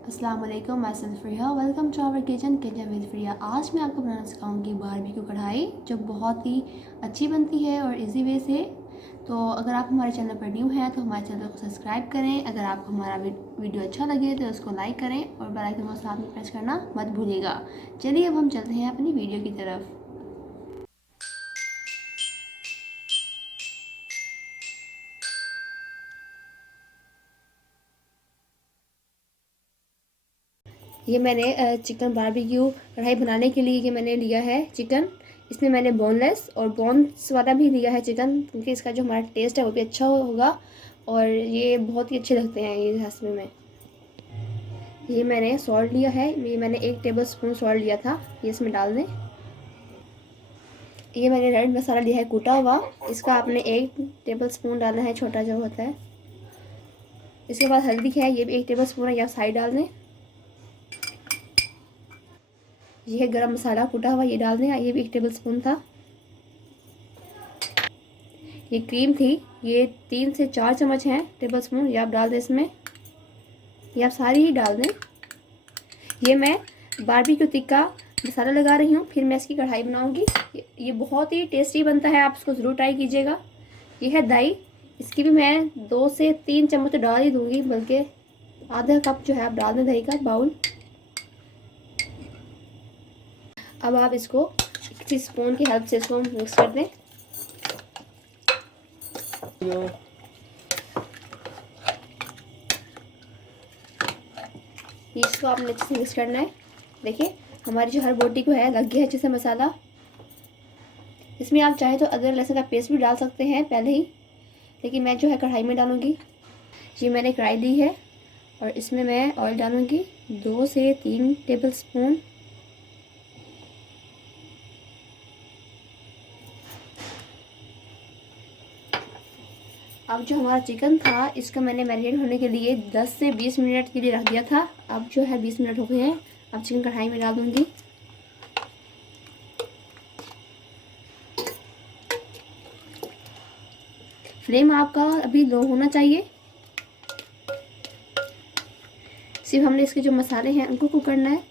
अस्सलाम वालेकुम, मैं सल्फ़रिया। Welcome to our kitchen with Faria. आज मैं आपको बनाना सिखाऊंगी बारबेक्यू कढ़ाई, जो बहुत ही अच्छी बनती है और इजी वे से। तो अगर आप हमारे चैनल पर न्यू हैं तो हमारे चैनल को सब्सक्राइब करें। अगर आपको हमारा वीडियो अच्छा लगे तो उसको लाइक करें और बेल आइकन को साथ में प्रेस करना मत भूलिएगा। चलिए अब हम चलते हैं अपनी वीडियो की तरफ। ये मैंने चिकन बारबेक्यू कढ़ाई बनाने के लिए ये मैंने लिया है चिकन। इसमें मैंने बोनलेस और बोन्स वाला भी लिया है चिकन, क्योंकि इसका जो हमारा टेस्ट है वो भी अच्छा होगा और ये बहुत ही अच्छे लगते हैं ये हंसने में। ये मैंने सॉल्ट लिया है, ये मैंने 1 टेबल स्पून सॉल्ट लिया था, ये इसमें डाल दें। ये मैंने रेड मसाला लिया है कूटा हुआ, इसका आपने 1 टेबल स्पून डालना है, छोटा जो होता है। इसके बाद हल्दी है, ये भी 1 टेबल स्पून है, या साइड डाल दें। ये है गरम मसाला कूटा हुआ, ये डाल दें, ये भी 1 टेबल स्पून था। ये क्रीम थी, ये 3 से 4 चम्मच हैं टेबल स्पून, ये आप डाल दें इसमें, ये आप सारी ही डाल दें। ये मैं बारबेक्यू टिक्का मसाला लगा रही हूँ, फिर मैं इसकी कढ़ाई बनाऊंगी। ये बहुत ही टेस्टी बनता है, आप इसको ज़रूर ट्राई कीजिएगा। ये है दही, इसकी भी मैं 2 से 3 चम्मच तो डाल ही दूँगी, बल्कि आधा कप जो है आप डाल दें दही का बाउल। अब आप इसको किसी स्पून की हेल्प से इसको मिक्स कर दें। इसको आपने अच्छे से मिक्स करना है। देखिए हमारी जो हर बोटी को है लग गया है अच्छे से मसाला। इसमें आप चाहे तो अदरक लहसुन का पेस्ट भी डाल सकते हैं पहले ही, लेकिन मैं जो है कढ़ाई में डालूंगी। ये मैंने कढ़ाई ली है और इसमें मैं ऑयल डालूंगी 2 से 3 टेबल स्पून। अब जो हमारा चिकन था इसका मैंने मैरिनेट होने के लिए 10 से 20 मिनट के लिए रख दिया था। अब जो है 20 मिनट हो गए हैं, अब चिकन कढ़ाई में डाल दूंगी। फ्लेम आपका अभी लो होना चाहिए। सिर्फ हमने इसके जो मसाले हैं उनको कुक करना है।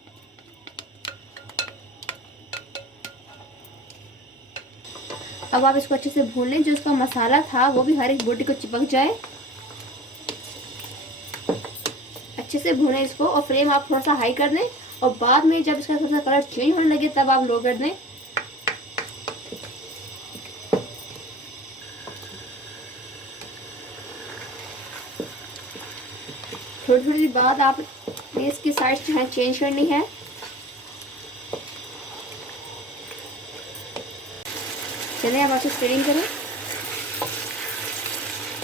अब आप इसको अच्छे से भून लें, जो इसका मसाला था वो भी हर एक बोटी को चिपक जाए। अच्छे से भूनें इसको और फ्लेम आप थोड़ा सा हाई कर दें, और बाद में जब इसका थोड़ा सा कलर चेंज होने लगे तब आप लो कर दें। थोड़ी थोड़ी देर बाद आप इसकी साइड जो है चेंज करनी है। चलिए आप अच्छे स्प्रेडिंग करें।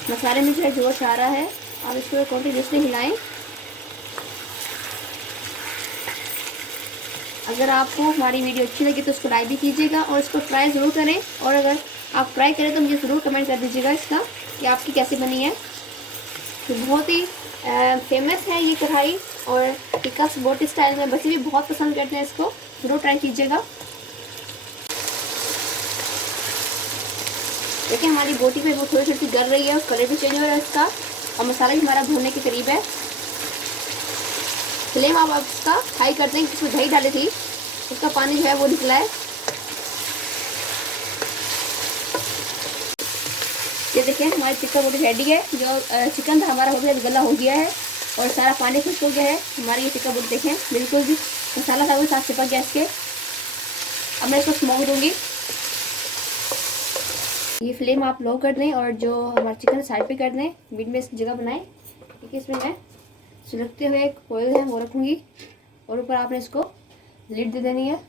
मसाले में जो है जोश आ रहा है, आप इसको कंटिन्यूसली हिलाएं। अगर आपको हमारी वीडियो अच्छी लगी तो इसको लाइक भी कीजिएगा और इसको ट्राई ज़रूर करें। और अगर आप ट्राई करें तो मुझे ज़रूर कमेंट कर दीजिएगा इसका कि आपकी कैसी बनी है। तो बहुत ही फेमस है ये कढ़ाई, और टिक्का बोटी स्टाइल में बच्चे भी बहुत पसंद करते हैं, इसको ज़रूर ट्राई कीजिएगा। देखिए हमारी बोटी पे वो थोड़ी थोड़ी गल रही है और कलर भी चेंज हो रहा है इसका, और मसाला भी हमारा भूनने के करीब है। फ्लेम आप इसका हाई कर दें, जिसमें दही डाली थी उसका पानी जो है वो निकला है। ये देखिए हमारी चिकन बोटी रेडी है। जो चिकन था हमारा हो गया, गला हो गया है और सारा पानी खुश्क हो गया है। हमारी ये चिकन बोटी देखें बिल्कुल भी मसाला था वो साथ चिपक गया इसके। अब मैं इसको स्मोक दूंगी। ये फ्लेम आप लो कर दें और जो हमारा चिकन साइड पे कर दें, बीच में इसकी जगह बनाएं। देखिए इसमें मैं सुलगते हुए एक ऑयल है वो रखूँगी, और ऊपर आपने इसको लिड दे देनी है।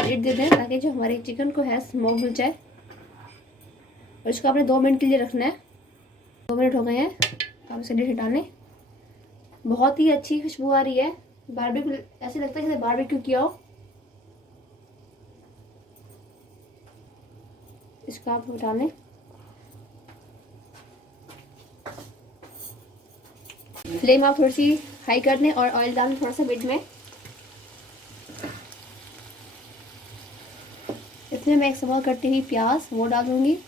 लिड दे दें ताकि जो हमारे चिकन को है स्मोक मिल जाए, और इसको आपने 2 मिनट के लिए रखना है। 2 मिनट हो गए हैं, आप इसे डिश हटा लें। बहुत ही अच्छी खुशबू आ रही है, बारबेक्यू ऐसे लगता है जैसे बारबेक्यू किया हो। इसको आप हटा लें। फ्लेम आप थोड़ी सी हाई कर दें और ऑयल डालें थोड़ा सा बीच में। इसमें मैं एक स्मॉल कटी हुई प्याज वो डाल दूंगी।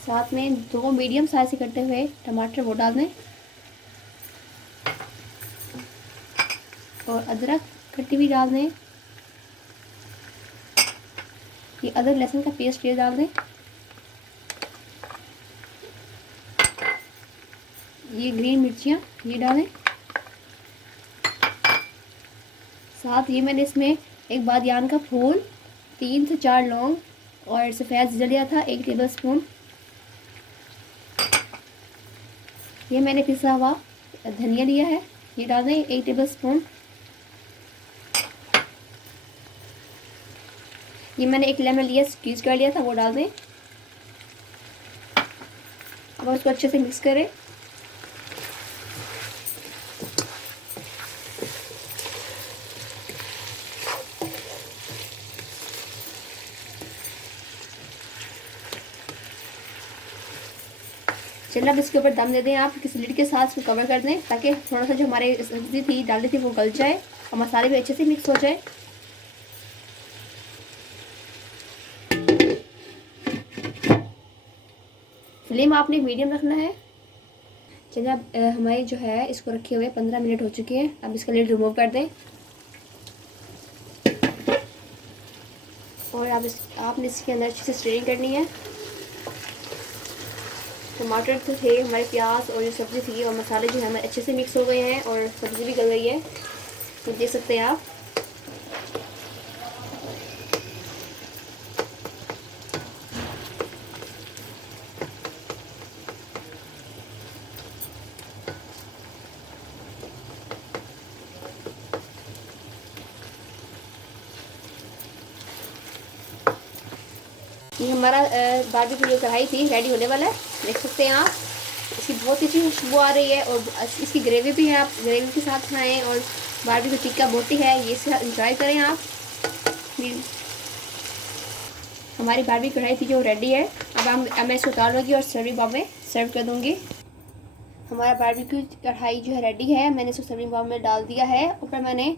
साथ में 2 मीडियम साइज से कटे हुए टमाटर वो डाल दें और अदरक कटी हुई डाल दें। ये अदरक लहसुन का पेस्ट ये डाल दें। ये ग्रीन मिर्चियाँ ये डालें। साथ ये मैंने इसमें एक बादियान का फूल, 3 से 4 लौंग और सफ़ेद ज़ीरा लिया था 1 टेबल स्पून। ये मैंने पिसा हुआ धनिया लिया है ये डाल दें 1 टेबल स्पून। ये मैंने 1 लेमन लिया स्क्वीज कर लिया था वो डाल दें। अब उसको अच्छे से मिक्स करें। चलिए अब इसके ऊपर दम दे दें। आप किसी लिड के साथ इसको कवर कर दें ताकि थोड़ा सा जो हमारे सब्जी थी डाली थी वो गल जाए और मसाले भी अच्छे से मिक्स हो जाए। फ्लेम आपने मीडियम रखना है। चलिए अब हमारी जो है इसको रखे हुए 15 मिनट हो चुके हैं। अब इसका लिड रिमूव कर दें और अब आपने इसके अंदर अच्छे से स्टीरिंग करनी है। टमाटर तो थे हमारे, प्याज और जो सब्ज़ी थी और मसाले जो है हमारे अच्छे से मिक्स हो गए हैं और सब्ज़ी भी गल गई है, तो देख सकते हैं आप। ये हमारा बारबेक्यू जो कढ़ाई थी रेडी होने वाला है, देख सकते हैं आप। इसकी बहुत ही अच्छी खुशबू आ रही है और इसकी ग्रेवी भी है, आप ग्रेवी के साथ खाएं। और बारबेक्यू टिक्का बोटी है, ये से इंजॉय करें आप। हमारी बारबेक्यू कढ़ाई थी जो रेडी है। अब मैं इसको उतार लूँगी और सर्विंग बाउल में सर्व कर दूँगी। हमारा बारबेक्यू कढ़ाई जो है रेडी है, मैंने इसको सर्विंग बाउल में डाल दिया है। ऊपर मैंने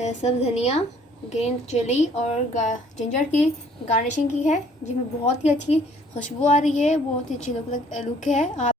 सब धनिया, ग्रीन चिली और जिंजर की गार्निशिंग की है, जिसमें बहुत ही अच्छी खुशबू आ रही है, बहुत ही अच्छी लुक है। आप